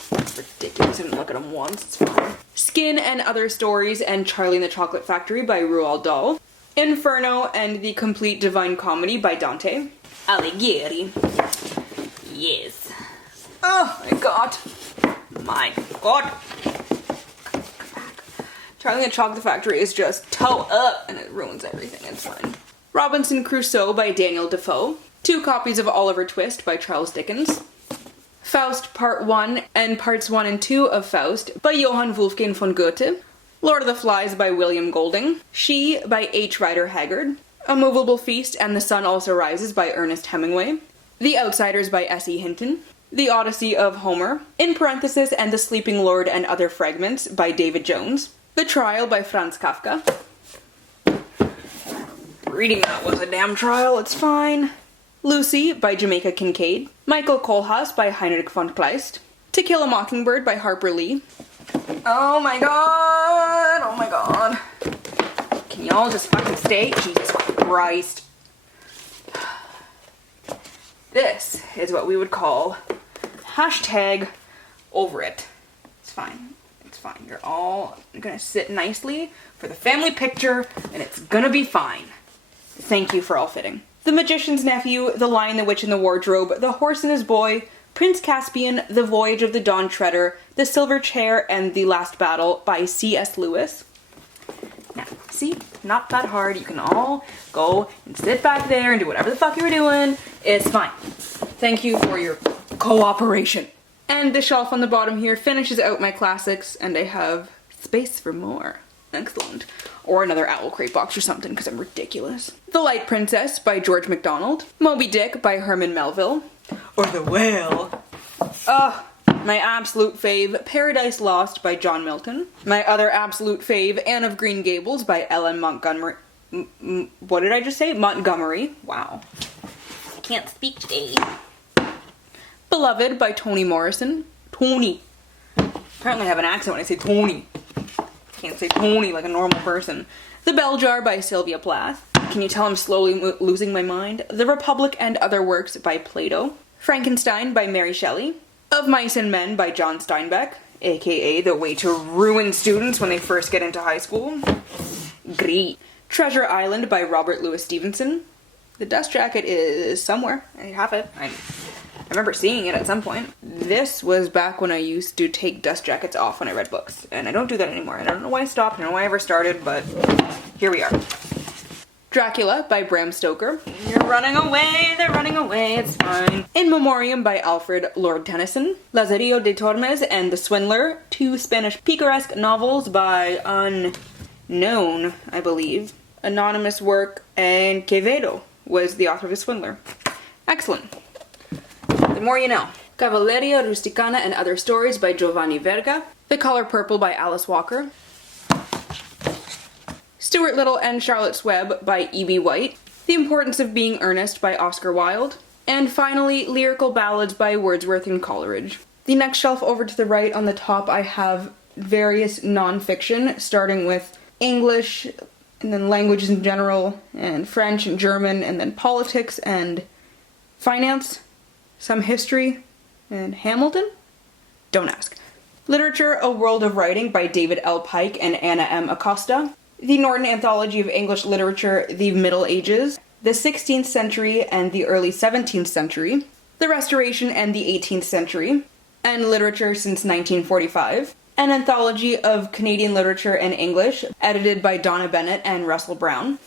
That's ridiculous. I didn't look at them once. It's fine. Skin and Other Stories and Charlie and the Chocolate Factory by Roald Dahl. Inferno and the Complete Divine Comedy by Dante. Alighieri. Yes. Oh my god. My god. Charlie and the Chocolate Factory is just toe up and it ruins everything. It's fine. Robinson Crusoe by Daniel Defoe. 2 copies of Oliver Twist by Charles Dickens. Faust Part 1 and Parts 1 and 2 of Faust by Johann Wolfgang von Goethe. Lord of the Flies by William Golding. She by H. Rider Haggard. A Movable Feast and the Sun Also Rises by Ernest Hemingway. The Outsiders by S.E. Hinton. The Odyssey of Homer, in parenthesis, and The Sleeping Lord and Other Fragments by David Jones. The Trial by Franz Kafka. Reading that was a damn trial, it's fine. Lucy by Jamaica Kincaid. Michael Kohlhaas by Heinrich von Kleist. To Kill a Mockingbird by Harper Lee. Oh my god, oh my god. Can y'all just fucking stay? Jesus Christ. This is what we would call hashtag over it. It's fine. It's fine. You're all gonna sit nicely for the family picture and it's gonna be fine. Thank you for all fitting. The Magician's Nephew, The Lion, the Witch, and the Wardrobe, The Horse and His Boy, Prince Caspian, The Voyage of the Dawn Treader, The Silver Chair, and The Last Battle by C.S. Lewis. Now, see? Not that hard. You can all go and sit back there and do whatever the fuck you were doing. It's fine. Thank you for your cooperation. And the shelf on the bottom here finishes out my classics, and I have space for more. Excellent. Or another Owl Crate box or something, because I'm ridiculous. The Light Princess by George MacDonald. Moby Dick by Herman Melville. Or The Whale. My absolute fave, Paradise Lost by John Milton. My other absolute fave, Anne of Green Gables by Ellen Montgomery. What did I just say? Montgomery. Wow. I can't speak today. Beloved by Toni Morrison. Toni. Apparently I have an accent when I say Toni. Can't say Tony like a normal person. The Bell Jar by Sylvia Plath. Can you tell I'm slowly losing my mind? The Republic and Other Works by Plato. Frankenstein by Mary Shelley. Of Mice and Men by John Steinbeck, aka the way to ruin students when they first get into high school. Great. Treasure Island by Robert Louis Stevenson. The dust jacket is somewhere. I have it. I remember seeing it at some point. This was back when I used to take dust jackets off when I read books, and I don't do that anymore. I don't know why I stopped, I don't know why I ever started, but here we are. Dracula by Bram Stoker. You're running away, they're running away, it's fine. In Memoriam by Alfred Lord Tennyson. Lazarillo de Tormes and The Swindler, 2 Spanish picaresque novels by unknown, I believe, anonymous work, and Quevedo was the author of The Swindler. Excellent. The more you know. Cavalleria Rusticana and Other Stories by Giovanni Verga. The Color Purple by Alice Walker. Stuart Little and Charlotte's Web by E.B. White. The Importance of Being Earnest by Oscar Wilde. And finally, Lyrical Ballads by Wordsworth and Coleridge. The next shelf over to the right on the top I have various nonfiction, starting with English, and then languages in general, and French and German, and then politics and finance, some history, and Hamilton? Don't ask. Literature, A World of Writing by David L. Pike and Anna M. Acosta. The Norton Anthology of English Literature, The Middle Ages, the 16th Century and the Early 17th Century, the Restoration and the 18th Century, and Literature since 1945, an anthology of Canadian literature and English, edited by Donna Bennett and Russell Brown,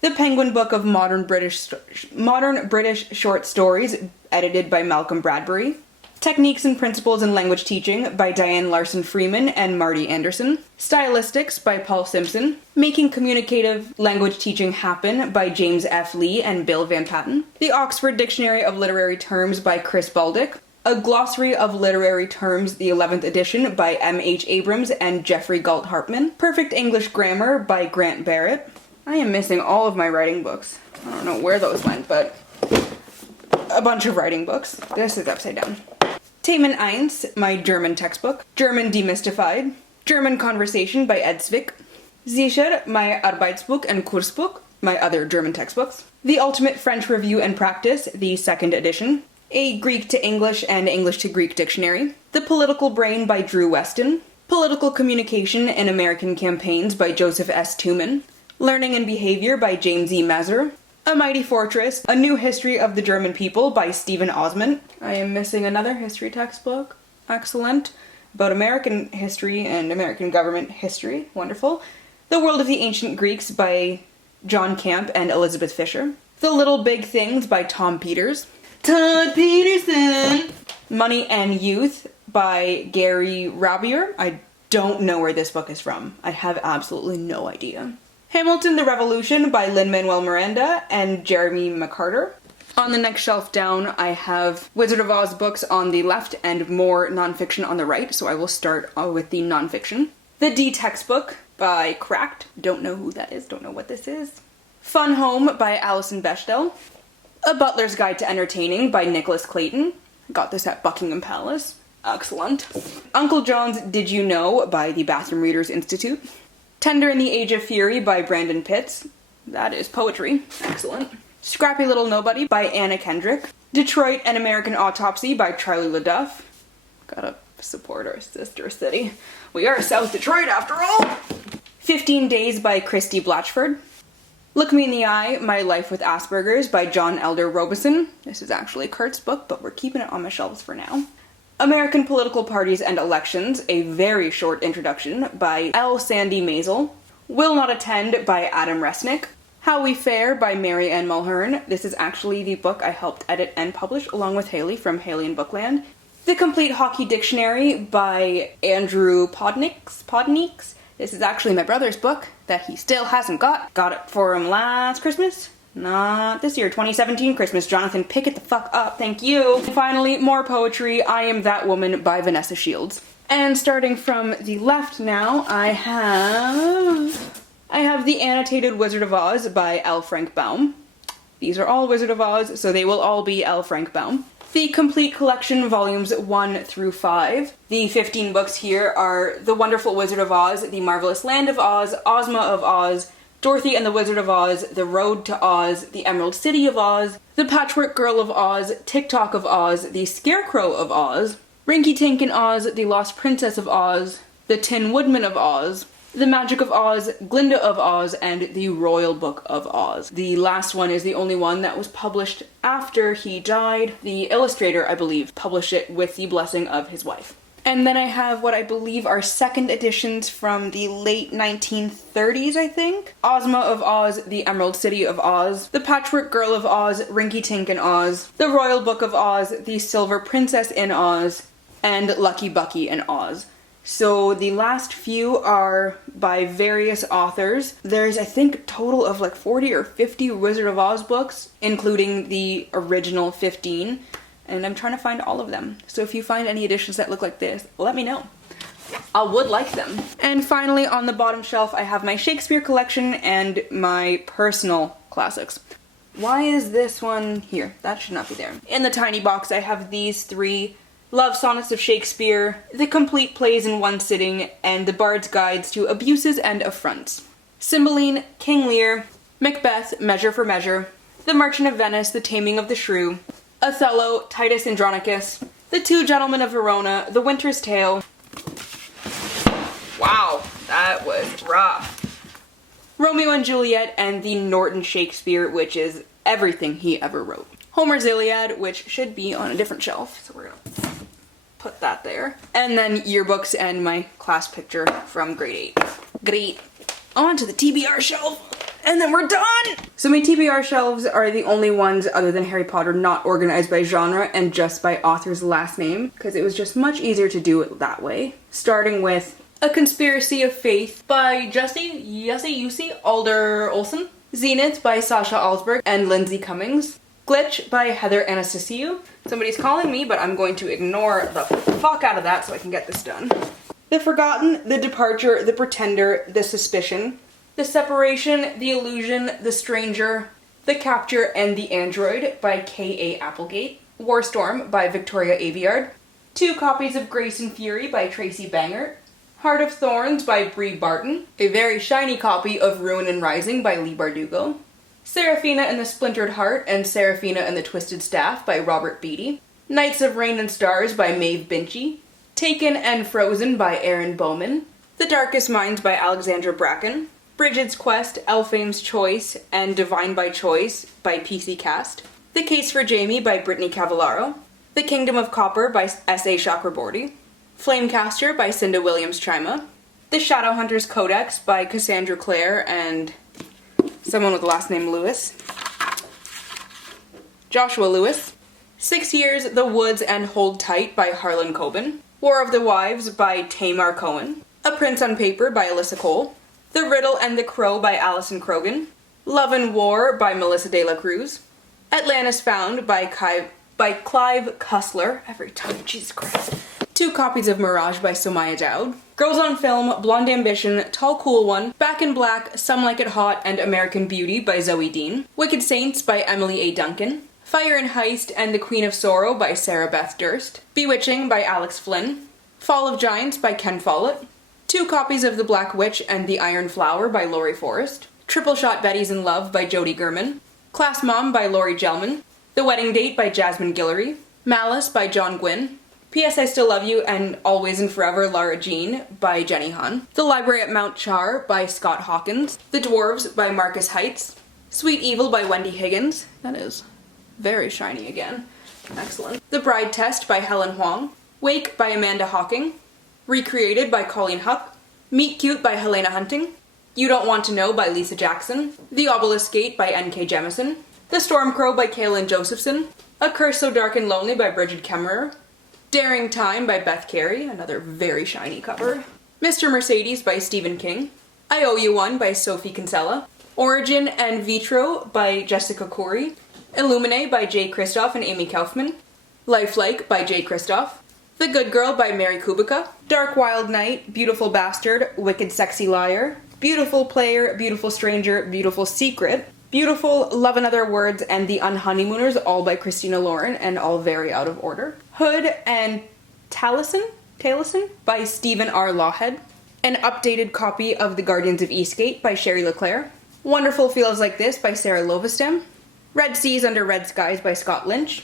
the Penguin Book of Modern British Short Stories, edited by Malcolm Bradbury, Techniques and Principles in Language Teaching by Diane Larson Freeman and Marty Anderson, Stylistics by Paul Simpson, Making Communicative Language Teaching Happen by James F. Lee and Bill Van Patten, The Oxford Dictionary of Literary Terms by Chris Baldick, A Glossary of Literary Terms, the 11th edition by M. H. Abrams and Jeffrey Galt Hartman, Perfect English Grammar by Grant Barrett. I am missing all of my writing books. I don't know where those went, but a bunch of writing books. This is upside down. Themen 1, my German textbook. German Demystified. German Conversation by Ed Zwick. Sicher, my Arbeitsbuch and Kursbuch, my other German textbooks. The Ultimate French Review and Practice, the 2nd edition. A Greek to English and English to Greek dictionary. The Political Brain by Drew Weston. Political Communication in American Campaigns by Joseph S. Tuman. Learning and Behavior by James E. Messer. A Mighty Fortress, A New History of the German People by Stephen Osmond. I am missing another history textbook. Excellent. About American history and American government history. Wonderful. The World of the Ancient Greeks by John Camp and Elizabeth Fisher. The Little Big Things by Tom Peters. Todd Peterson! Money and Youth by Gary Rabier. I don't know where this book is from. I have absolutely no idea. Hamilton the Revolution by Lin-Manuel Miranda and Jeremy McCarter. On the next shelf down, I have Wizard of Oz books on the left and more nonfiction on the right, so I will start with the nonfiction. The D textbook by Cracked. Don't know who that is, don't know what this is. Fun Home by Alison Bechdel. A Butler's Guide to Entertaining by Nicholas Clayton. Got this at Buckingham Palace. Excellent. Uncle John's Did You Know by the Bathroom Readers Institute. Tender in the Age of Fury by Brandon Pitts. That is poetry. Excellent. Scrappy Little Nobody by Anna Kendrick. Detroit, An American Autopsy by Charlie LaDuff. Gotta support our sister city. We are South Detroit after all! 15 Days by Christy Blatchford. Look Me in the Eye, My Life with Asperger's by John Elder Robeson. This is actually Kurt's book, but we're keeping it on my shelves for now. American Political Parties and Elections, a very short introduction by L. Sandy Maisel. Will Not Attend by Adam Resnick. How We Fare by Mary Ann Mulhern. This is actually the book I helped edit and publish along with Haley from Haley and Bookland. The Complete Hockey Dictionary by Andrew Podnieks. This is actually my brother's book that he still hasn't got. Got it for him last Christmas. Not this year, 2017 Christmas. Jonathan, pick it the fuck up, thank you. And finally, more poetry, I Am That Woman by Vanessa Shields. And starting from the left now, I have the Annotated Wizard of Oz by L. Frank Baum. These are all Wizard of Oz, so they will all be L. Frank Baum. The Complete Collection, volumes 1 through 5. The 15 books here are The Wonderful Wizard of Oz, The Marvelous Land of Oz, Ozma of Oz, Dorothy and the Wizard of Oz, The Road to Oz, The Emerald City of Oz, The Patchwork Girl of Oz, Tick-Tock of Oz, The Scarecrow of Oz, Rinky Tink in Oz, The Lost Princess of Oz, The Tin Woodman of Oz, The Magic of Oz, Glinda of Oz, and The Royal Book of Oz. The last one is the only one that was published after he died. The illustrator, I believe, published it with the blessing of his wife. And then I have what I believe are second editions from the late 1930s, I think. Ozma of Oz, The Emerald City of Oz, The Patchwork Girl of Oz, Rinky Tink in Oz, The Royal Book of Oz, The Silver Princess in Oz, and Lucky Bucky in Oz. So the last few are by various authors. There's, I think, a total of like 40 or 50 Wizard of Oz books, including the original 15. And I'm trying to find all of them. So if you find any editions that look like this, let me know. I would like them. And finally, on the bottom shelf, I have my Shakespeare collection and my personal classics. Why is this one here? That should not be there. In the tiny box, I have these 3 Love Sonnets of Shakespeare, The Complete Plays in One Sitting, and The Bard's Guides to Abuses and Affronts. Cymbeline, King Lear, Macbeth, Measure for Measure, The Merchant of Venice, The Taming of the Shrew, Othello, Titus Andronicus, The Two Gentlemen of Verona, The Winter's Tale. Wow, that was rough. Romeo and Juliet, and the Norton Shakespeare, which is everything he ever wrote. Homer's Iliad, which should be on a different shelf, so we're gonna put that there. And then yearbooks and my class picture from grade 8. Great. On to the TBR shelf. And then we're done! So my TBR shelves are the only ones other than Harry Potter not organized by genre and just by author's last name, because it was just much easier to do it that way. Starting with A Conspiracy of Faith by Jussi Alder Olsen, Zenith by Sasha Alsberg and Lindsay Cummings, Glitch by Heather Anastasiou. Somebody's calling me, but I'm going to ignore the fuck out of that so I can get this done. The Forgotten, The Departure, The Pretender, The Suspicion, The Separation, The Illusion, The Stranger, The Capture and the Android by K.A. Applegate, Warstorm by Victoria Aveyard, 2 copies of Grace and Fury by Tracy Bangert, Heart of Thorns by Brie Barton, a very shiny copy of Ruin and Rising by Leigh Bardugo, Seraphina and the Splintered Heart and Seraphina and the Twisted Staff by Robert Beatty, Knights of Rain and Stars by Maeve Binchy, Taken and Frozen by Aaron Bowman, The Darkest Minds by Alexandra Bracken, Bridget's Quest, Elphane's Choice, and Divine by Choice by PC Cast, The Case for Jamie by Brittany Cavallaro, The Kingdom of Copper by S.A. Chakraborty, Flamecaster by Cinda Williams-Chima, The Shadowhunters Codex by Cassandra Clare and someone with the last name Lewis, Joshua Lewis, 6 Years, The Woods and Hold Tight by Harlan Coben, War of the Wives by Tamar Cohen, A Prince on Paper by Alyssa Cole, The Riddle and the Crow by Alison Krogan, Love and War by Melissa De La Cruz, Atlantis Found by Clive Cussler, every time, Jesus Christ, 2 copies of Mirage by Somaya Dowd, Girls on Film, Blonde Ambition, Tall Cool One, Back in Black, Some Like It Hot, and American Beauty by Zoe Dean, Wicked Saints by Emily A. Duncan, Fire and Heist and The Queen of Sorrow by Sarah Beth Durst, Bewitching by Alex Flynn, Fall of Giants by Ken Follett, 2 copies of The Black Witch and The Iron Flower by Laurie Forrest, Triple Shot Betty's in Love by Jody Gurman, Class Mom by Laurie Gelman, The Wedding Date by Jasmine Guillory, Malice by John Gwynn, P.S. I Still Love You and Always and Forever Lara Jean by Jenny Han, The Library at Mount Char by Scott Hawkins, The Dwarves by Marcus Heitz, Sweet Evil by Wendy Higgins, that is very shiny again, excellent, The Bride Test by Helen Huang, Wake by Amanda Hawking, Recreated by Colleen Hupp, Meet Cute by Helena Hunting, You Don't Want to Know by Lisa Jackson, The Obelisk Gate by N.K. Jemisin, The Stormcrow by Kaylin Josephson, A Curse So Dark and Lonely by Bridget Kemmerer, Daring Time by Beth Carey, another very shiny cover, Mr. Mercedes by Stephen King, I Owe You One by Sophie Kinsella, Origin and Vitro by Jessica Corey, Illumine by Jay Kristoff and Amy Kaufman, Lifelike by Jay Kristoff, The Good Girl by Mary Kubica, Dark Wild Night, Beautiful Bastard, Wicked Sexy Liar, Beautiful Player, Beautiful Stranger, Beautiful Secret, Beautiful, Love and Other Words, and The Unhoneymooners, all by Christina Lauren, and all very out of order. Hood and Taliesin by Stephen R. Lawhead, an updated copy of The Guardians of Eastgate by Sherry LeClaire, Wonderful Feels Like This by Sarah Lovestem, Red Seas Under Red Skies by Scott Lynch.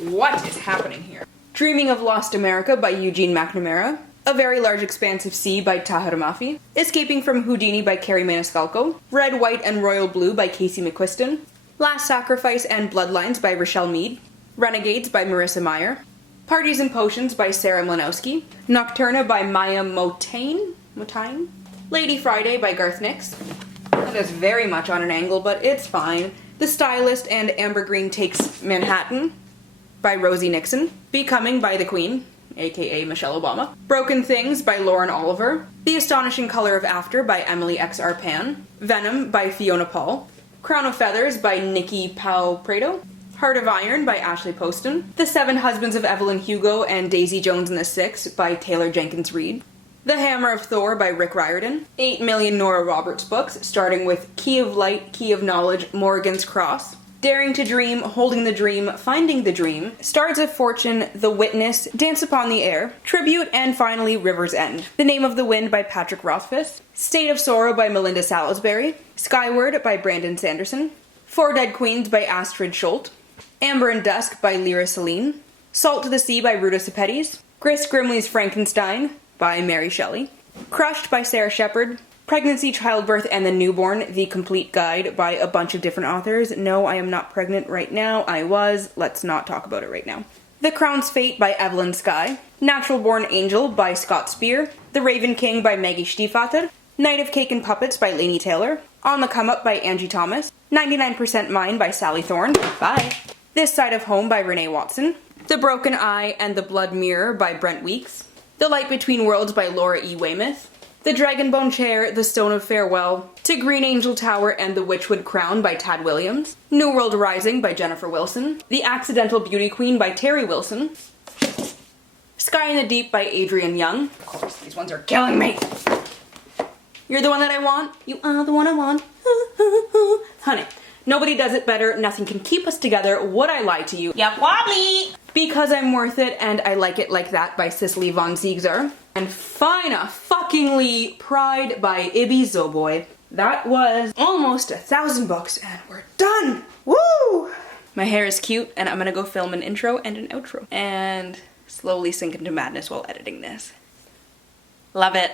What is happening here? Dreaming of Lost America by Eugene McNamara, A Very Large Expanse of Sea by Tahira Mafi, Escaping from Houdini by Carrie Maniscalco, Red, White, and Royal Blue by Casey McQuiston, Last Sacrifice and Bloodlines by Rochelle Mead, Renegades by Marissa Meyer, Parties and Potions by Sarah Mlanowski, Nocturna by Maya Motane, Lady Friday by Garth Nix. That is very much on an angle, but it's fine. The Stylist and Amber Green Takes Manhattan by Rosie Nixon, Becoming by the Queen, aka Michelle Obama, Broken Things by Lauren Oliver, The Astonishing Color of After by Emily X. R. Pan, Venom by Fiona Paul, Crown of Feathers by Nikki Pau Prado, Heart of Iron by Ashley Poston, The Seven Husbands of Evelyn Hugo and Daisy Jones and the Six by Taylor Jenkins Reid, The Hammer of Thor by Rick Riordan, 8 million Nora Roberts books, starting with Key of Light, Key of Knowledge, Morrigan's Cross, Daring to Dream, Holding the Dream, Finding the Dream, Stars of Fortune, The Witness, Dance Upon the Air, Tribute, and finally River's End. The Name of the Wind by Patrick Rothfuss, State of Sorrow by Melinda Salisbury, Skyward by Brandon Sanderson, Four Dead Queens by Astrid Scholt, Amber and Dusk by Lyra Celine, Salt to the Sea by Ruta Sepetys, Grace Grimley's Frankenstein by Mary Shelley, Crushed by Sarah Shepard, Pregnancy, Childbirth, and the Newborn, The Complete Guide by a bunch of different authors. No, I am not pregnant right now. I was. Let's not talk about it right now. The Crown's Fate by Evelyn Skye, Natural Born Angel by Scott Spear, The Raven King by Maggie Stiefvater, Night of Cake and Puppets by Lainey Taylor, On the Come Up by Angie Thomas, 99% Mine by Sally Thorne, bye, This Side of Home by Renee Watson, The Broken Eye and the Blood Mirror by Brent Weeks, The Light Between Worlds by Laura E. Weymouth, The Dragonbone Chair, The Stone of Farewell, To Green Angel Tower and the Witchwood Crown by Tad Williams, New World Rising by Jennifer Wilson, The Accidental Beauty Queen by Terry Wilson, Sky in the Deep by Adrian Young. Of course, these ones are killing me. You're the one that I want. You are the one I want. Honey, nobody does it better. Nothing can keep us together. Would I lie to you? Yep, wobbly. Because I'm Worth It and I Like It Like That by Cicely von Ziegler. And Fina fuckingly Pride by Ibby Zoboy. That was almost 1,000 books and we're done. Woo! My hair is cute and I'm gonna go film an intro and an outro. And slowly sink into madness while editing this. Love it.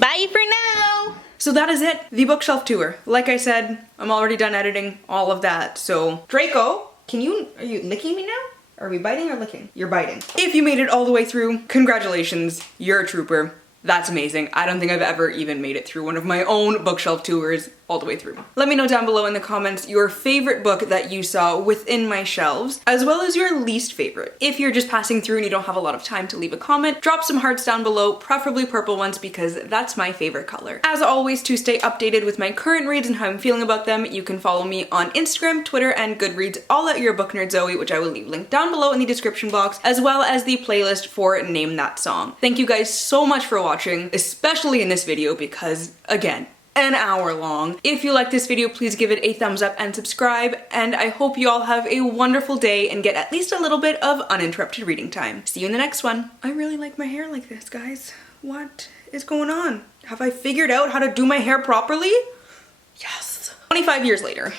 Bye for now. So that is it, the bookshelf tour. Like I said, I'm already done editing all of that. So Draco, are you licking me now? Are we biting or licking? You're biting. If you made it all the way through, congratulations, you're a trooper. That's amazing. I don't think I've ever even made it through one of my own bookshelf tours all the way through. Let me know down below in the comments your favorite book that you saw within my shelves, as well as your least favorite. If you're just passing through and you don't have a lot of time to leave a comment, drop some hearts down below, preferably purple ones because that's my favorite color. As always, to stay updated with my current reads and how I'm feeling about them, you can follow me on Instagram, Twitter, and Goodreads, all at Your Book Nerd Zoe, which I will leave linked down below in the description box, as well as the playlist for Name That Song. Thank you guys so much for watching, especially in this video because, again, an hour long. If you like this video, please give it a thumbs up and subscribe, and I hope you all have a wonderful day and get at least a little bit of uninterrupted reading time. See you in the next one. I really like my hair like this, guys. What is going on? Have I figured out how to do my hair properly? Yes. 25 years later.